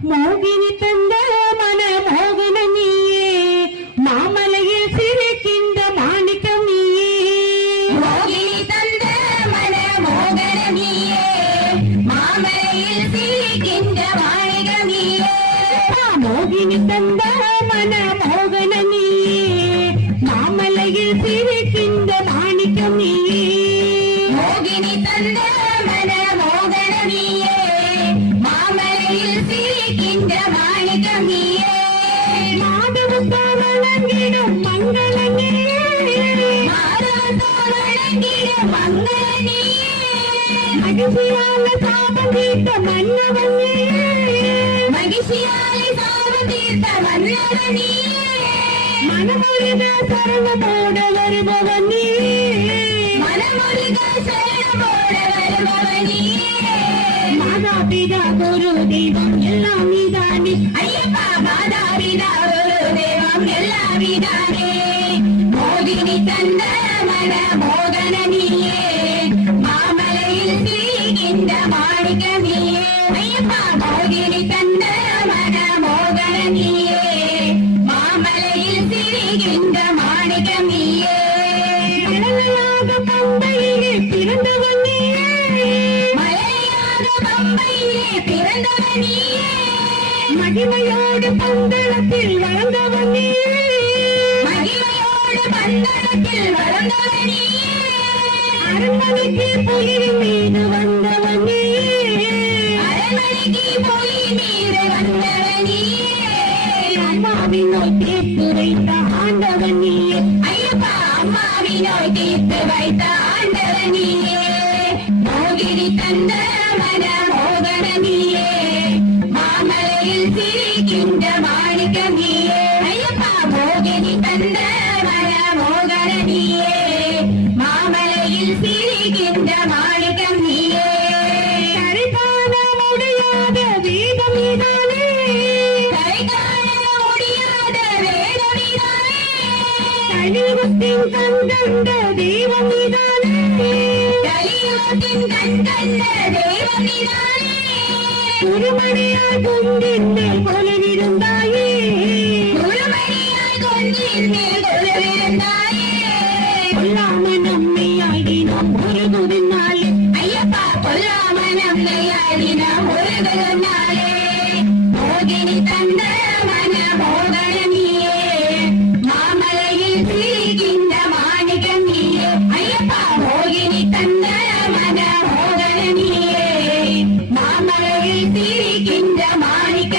மோகினி தந்த மன மோகன நீயே மாமலையில் சிரிக்கின்ற மாணிக்கம் நீயே. மோகினி தந்த மன மோகன நீயே மாமலையில் சிரிக்கின்ற மாளிக நீயே. மோகினி தந்த சிரிக்கின்ற மாளிக நீயே மாதவத்தால் வழங்கிடும் மங்கள நீயே மாதவத்தோடு வழங்கிட சாபம் தீர்த்த சாபம் தீர்த்த சரணமோட மனமுருக சரணமோட பிதா குரு தெய்வம் எல்லாம் நீதானே ஐயப்பா மாதா பிதா குரு தெய்வம் எல்லாம் நீதானே மோகினி தந்த மன மோகன நீயே. மாமலையில் திரிகின்ற மாணிக்க நீயே. ஐயப்பா மோகினி தந்த மன மோகன நீயே. பம்பையிலே பிறந்தவ நீயே. மகிமையோடு பந்தளத்தில் வளர்ந்தவன் நீயே. மகிமையோடு பந்தளத்தில் வளர்ந்தவ நீயே. அரண்மனைக்கு மீது வந்தவன் நீயே. அரண்மனைக்கு மீது வந்தவ நீயே. அம்மாவின் நோய் தீர்த்து வைத்த ஆண்டவன் நீயே. ஐயப்பா தீர்த்து வைத்த நீயே. தந்த நீயே மாமலையில் சிரிக்கின்ற மாணிக்க நீயே ஐயப்பா மோகினி தந்த மன மாமலையில் சிரிக்கின்ற காண முடியாத வேதமிதானே? கலியுகத்தின் கண்கண்ட தெய்வம் நீதானே கலியுகத்தின் கண் கண்ட கொலுவிருந்தாயே கொலுவிருந்தாயே கொல்லாம நம்மை ஆடினோம் ஒரு குதினாலே ஐயப்பா கொல்லாம நம்மை ஆடின ஒரு நாளே. மோகினி தந்த மன திரிகின்ற மாணிக்க